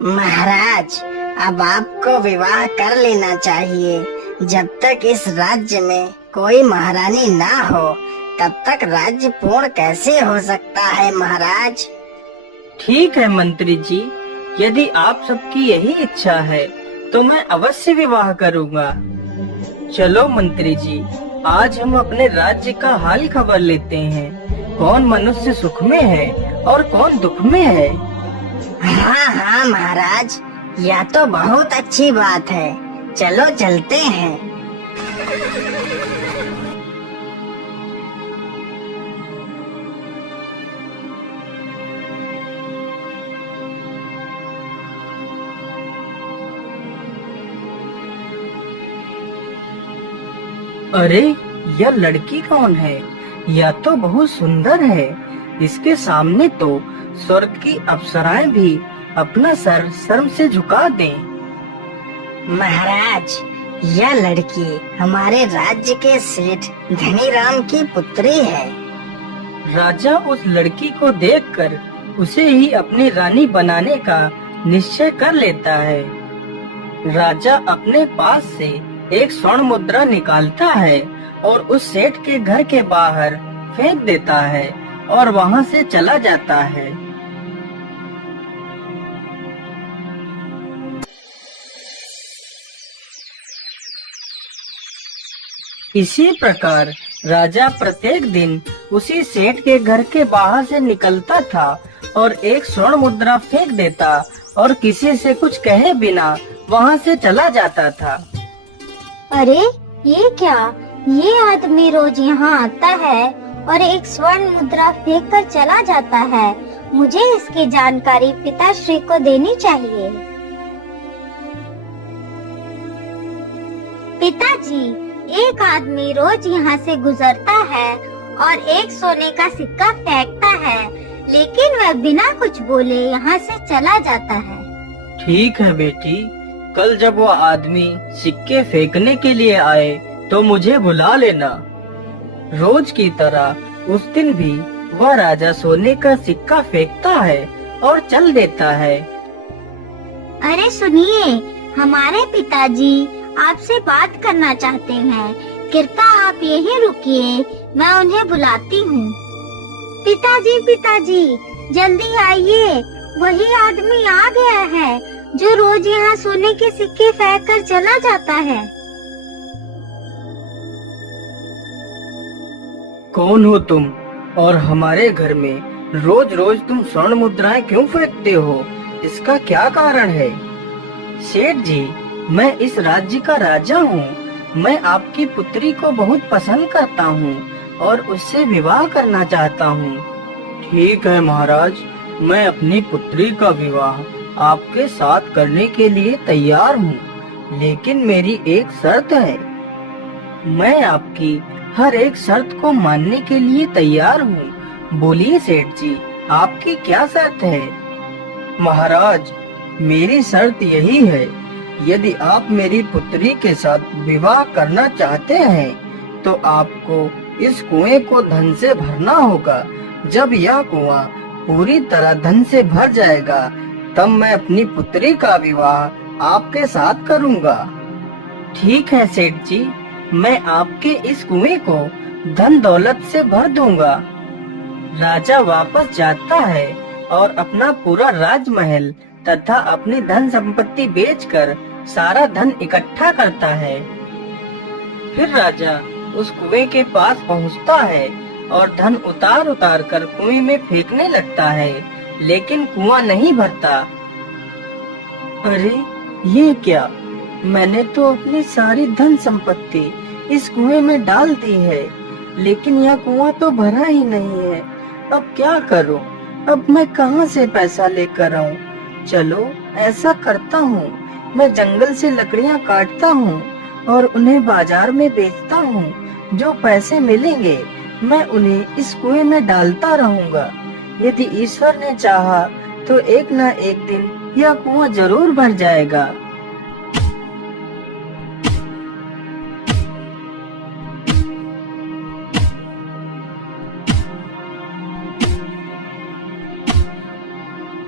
महाराज, अब आपको विवाह कर लेना चाहिए। जब तक इस राज्य में कोई महारानी ना हो तब तक राज्य पूर्ण कैसे हो सकता है महाराज। ठीक है मंत्री जी, यदि आप सबकी यही इच्छा है तो मैं अवश्य विवाह करूंगा। चलो मंत्री जी, आज हम अपने राज्य का हाल खबर लेते हैं। कौन मनुष्य सुख में है और कौन दुख में है। हाँ हाँ महाराज, यह तो बहुत अच्छी बात है। चलो चलते हैं। अरे, यह लड़की कौन है? यह तो बहुत सुंदर है। इसके सामने तो स्वर्ग की अप्सराएं भी अपना सर शर्म से झुका दें। महाराज, यह लड़की हमारे राज्य के सेठ धनीराम की पुत्री है। राजा उस लड़की को देखकर उसे ही अपनी रानी बनाने का निश्चय कर लेता है। राजा अपने पास से एक स्वर्ण मुद्रा निकालता है और उस सेठ के घर के बाहर फेंक देता है और वहां से चला जाता है। इसी प्रकार राजा प्रत्येक दिन उसी सेठ के घर के बाहर से निकलता था और एक स्वर्ण मुद्रा फेंक देता और किसी से कुछ कहे बिना वहां से चला जाता था। अरे ये क्या, ये आदमी रोज यहाँ आता है और एक स्वर्ण मुद्रा फेंक कर चला जाता है। मुझे इसकी जानकारी पिताश्री को देनी चाहिए। पिताजी, एक आदमी रोज यहाँ से गुजरता है और एक सोने का सिक्का फेंकता है, लेकिन वह बिना कुछ बोले यहाँ से चला जाता है। ठीक है बेटी, कल जब वह आदमी सिक्के फेंकने के लिए आए तो मुझे बुला लेना। रोज की तरह उस दिन भी वह राजा सोने का सिक्का फेंकता है और चल देता है। अरे सुनिए, हमारे पिताजी आपसे बात करना चाहते हैं। कृपया आप यहीं रुकिए, मैं उन्हें बुलाती हूँ। पिताजी पिताजी, जल्दी आइए, वही आदमी आ गया है जो रोज यहाँ सोने के सिक्के फेंक कर चला जाता है। कौन हो तुम और हमारे घर में रोज रोज तुम स्वर्ण मुद्राएं क्यों फेंकते हो? इसका क्या कारण है? सेठ जी, मैं इस राज्य का राजा हूँ। मैं आपकी पुत्री को बहुत पसंद करता हूँ और उससे विवाह करना चाहता हूँ। ठीक है महाराज, मैं अपनी पुत्री का विवाह आपके साथ करने के लिए तैयार हूँ, लेकिन मेरी एक शर्त है। मैं आपकी हर एक शर्त को मानने के लिए तैयार हूँ। बोलिए सेठ जी, आपकी क्या शर्त है? महाराज, मेरी शर्त यही है, यदि आप मेरी पुत्री के साथ विवाह करना चाहते हैं तो आपको इस कुएं को धन से भरना होगा। जब यह कुआं पूरी तरह धन से भर जाएगा तब मैं अपनी पुत्री का विवाह आपके साथ करूंगा। ठीक है सेठ जी, मैं आपके इस कुएं को धन दौलत से भर दूंगा। राजा वापस जाता है और अपना पूरा राजमहल तथा अपनी धन संपत्ति बेचकर सारा धन इकट्ठा करता है। फिर राजा उस कुएं के पास पहुंचता है और धन उतार उतार कर कुएं में फेंकने लगता है, लेकिन कुआं नहीं भरता। अरे ये क्या, मैंने तो अपनी सारी धन संपत्ति इस कुएं में डाल दी है, लेकिन यह कुआं तो भरा ही नहीं है। अब क्या करूं? अब मैं कहां से पैसा लेकर आऊं? चलो ऐसा करता हूं, मैं जंगल से लकड़ियां काटता हूं और उन्हें बाजार में बेचता हूं। जो पैसे मिलेंगे मैं उन्हें इस कुएं में डालता रहूंगा। यदि ईश्वर ने चाहा तो एक न एक दिन यह कुआं जरूर भर जाएगा।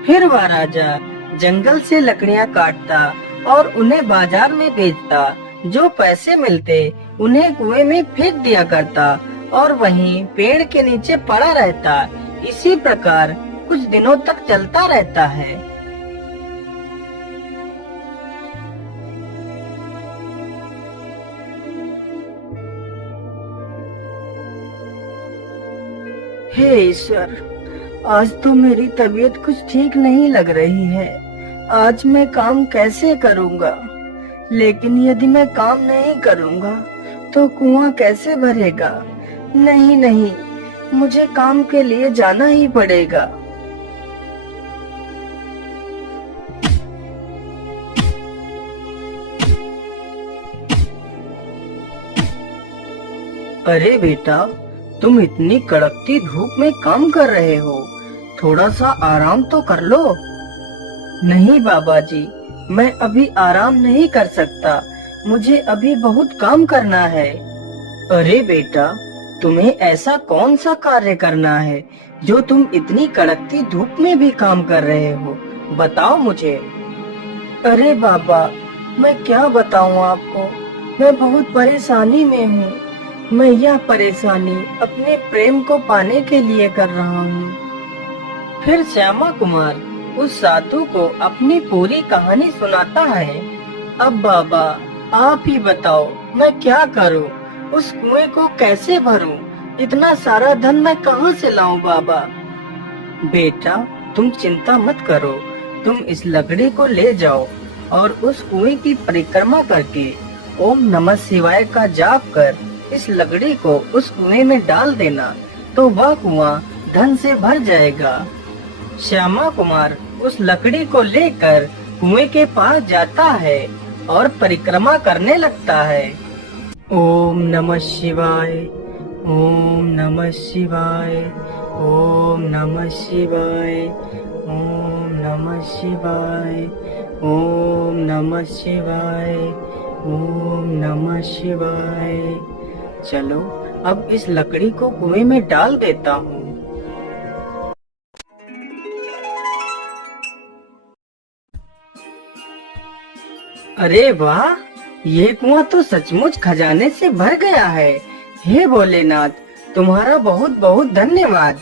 फिर वह राजा जंगल से लकड़ियाँ काटता और उन्हें बाजार में बेचता। जो पैसे मिलते उन्हें कुएं में फेंक दिया करता और वहीं पेड़ के नीचे पड़ा रहता। इसी प्रकार कुछ दिनों तक चलता रहता है। हे ईश्वर, आज तो मेरी तबीयत कुछ ठीक नहीं लग रही है। आज मैं काम कैसे करूँगा? लेकिन यदि मैं काम नहीं करूँगा तो कुआं कैसे भरेगा? नहीं नहीं, मुझे काम के लिए जाना ही पड़ेगा। अरे बेटा, तुम इतनी कड़कती धूप में काम कर रहे हो, थोड़ा सा आराम तो कर लो। नहीं बाबा जी, मैं अभी आराम नहीं कर सकता, मुझे अभी बहुत काम करना है। अरे बेटा, तुम्हें ऐसा कौन सा कार्य करना है जो तुम इतनी कड़कती धूप में भी काम कर रहे हो? बताओ मुझे। अरे बाबा, मैं क्या बताऊं आपको, मैं बहुत परेशानी में हूँ। मैं यह परेशानी अपने प्रेम को पाने के लिए कर रहा हूँ। फिर श्यामा कुमार उस साधु को अपनी पूरी कहानी सुनाता है। अब बाबा, आप ही बताओ, मैं क्या करूं? उस कुएं को कैसे भरूं? इतना सारा धन मैं कहां से लाऊं बाबा? बेटा, तुम चिंता मत करो, तुम इस लकड़ी को ले जाओ और उस कुएं की परिक्रमा करके ओम नमः शिवाय का जाप कर इस लकड़ी को उस कुएं में डाल देना, तो वह कुआं धन से भर जाएगा। श्यामा कुमार उस लकड़ी को लेकर कुएं के पास जाता है और परिक्रमा करने लगता है। ओम नमः शिवाय, ओम नमः शिवाय, ओम नमः शिवाय, ओम नमः शिवाय, ओम नमः शिवाय, ओम नमः शिवाय। चलो, अब इस लकड़ी को कुएं में डाल देता हूँ। अरे वाह, ये कुआं तो सचमुच खजाने से भर गया है। हे भोलेनाथ, तुम्हारा बहुत बहुत धन्यवाद।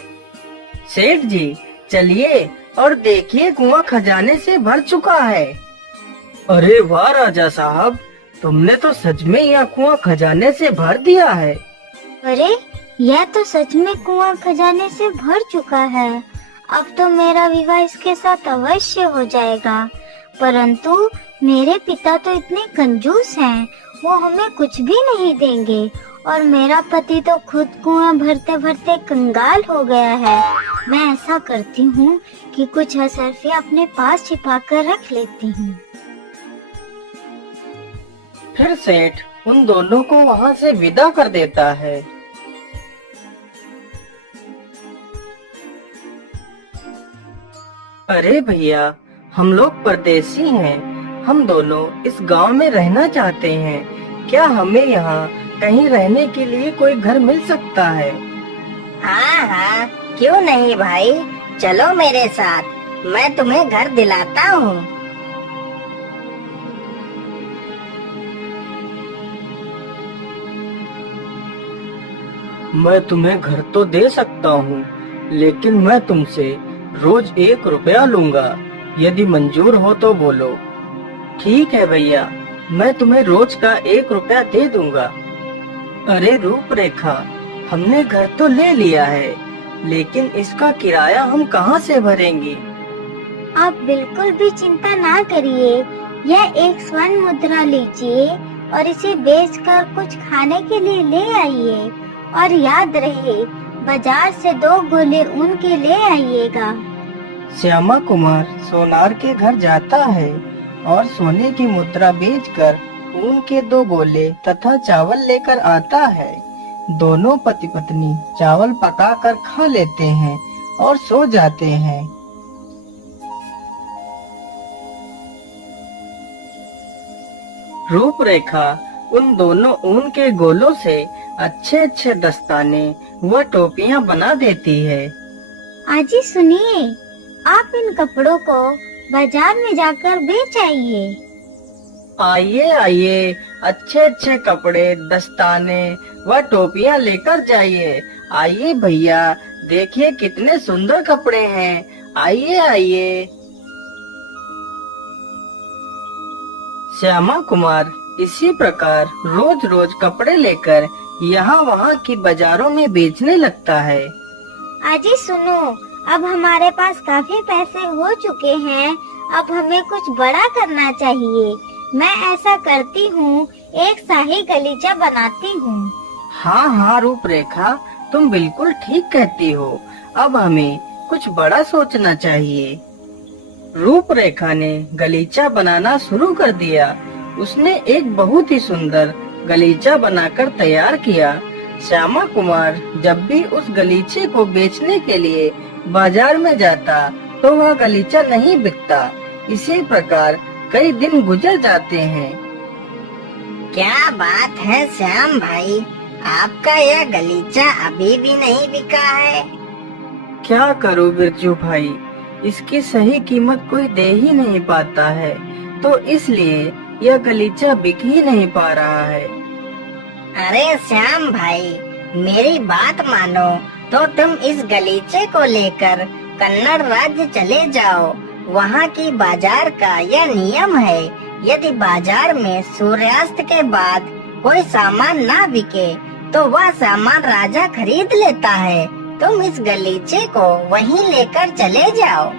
सेठ जी, चलिए और देखिए, कुआं खजाने से भर चुका है। अरे वाह राजा साहब, तुमने तो सच में यह कुआं खजाने से भर दिया है। अरे, यह तो सच में कुआं खजाने से भर चुका है। अब तो मेरा विवाह इसके साथ अवश्य हो जाएगा। परंतु मेरे पिता तो इतने कंजूस हैं, वो हमें कुछ भी नहीं देंगे और मेरा पति तो खुद कुआं भरते भरते कंगाल हो गया है। मैं ऐसा करती हूँ कि कुछ असरफियाँ अपने पास छिपा कर रख लेती हूँ। फिर सेठ उन दोनों को वहाँ से विदा कर देता है। अरे भैया, हम लोग परदेसी हैं, हम दोनों इस गांव में रहना चाहते हैं। क्या हमें यहाँ कहीं रहने के लिए कोई घर मिल सकता है? हाँ हाँ, क्यों नहीं भाई, चलो मेरे साथ, मैं तुम्हें घर दिलाता हूँ। मैं तुम्हें घर तो दे सकता हूँ, लेकिन मैं तुमसे रोज 1 रुपया लूंगा। यदि मंजूर हो तो बोलो। ठीक है भैया, मैं तुम्हें रोज का 1 रुपया दे दूंगा। अरे रूपरेखा, हमने घर तो ले लिया है, लेकिन इसका किराया हम कहाँ से भरेंगे? आप बिल्कुल भी चिंता ना करिए। यह 1 स्वर्ण मुद्रा लीजिए और इसे बेचकर कुछ खाने के लिए ले आइए। और याद रहे, बाजार से 2 गोले ऊन के ले आइएगा। श्यामा कुमार सोनार के घर जाता है और सोने की मुद्रा बेचकर ऊन के 2 गोले तथा चावल लेकर आता है। दोनों पति पत्नी चावल पकाकर खा लेते हैं और सो जाते हैं। रूपरेखा उन दोनों ऊन के गोलों से अच्छे अच्छे दस्ताने व टोपियां बना देती है। आजी सुनिए, आप इन कपड़ों को बाजार में जाकर बेच आइए। आइए आइए, अच्छे अच्छे कपड़े, दस्ताने व टोपियां लेकर जाइए। आइए भैया, देखिए कितने सुंदर कपड़े हैं। आइए आइए। श्यामा कुमार इसी प्रकार रोज रोज कपड़े लेकर यहाँ वहाँ की बाजारों में बेचने लगता है। अजी सुनो, अब हमारे पास काफी पैसे हो चुके हैं, अब हमें कुछ बड़ा करना चाहिए। मैं ऐसा करती हूँ, एक शाही गलीचा बनाती हूँ। हाँ हाँ रूपरेखा, तुम बिल्कुल ठीक कहती हो। अब हमें कुछ बड़ा सोचना चाहिए। रूपरेखा ने गलीचा बनाना शुरू कर दिया। उसने एक बहुत ही सुंदर गलीचा बनाकर तैयार किया। श्यामा कुमार जब भी उस गलीचे को बेचने के लिए बाजार में जाता तो वह गलीचा नहीं बिकता। इसी प्रकार कई दिन गुजर जाते हैं। क्या बात है श्याम भाई, आपका यह गलीचा अभी भी नहीं बिका है? क्या करूं बिरजू भाई, इसकी सही कीमत कोई दे ही नहीं पाता है, तो इसलिए यह गलीचा बिक ही नहीं पा रहा है। अरे श्याम भाई, मेरी बात मानो तो तुम इस गलीचे को लेकर कन्नड़ राज्य चले जाओ। वहाँ की बाजार का यह नियम है, यदि बाजार में सूर्यास्त के बाद कोई सामान ना बिके तो वह सामान राजा खरीद लेता है। तुम इस गलीचे को वहीं लेकर चले जाओ।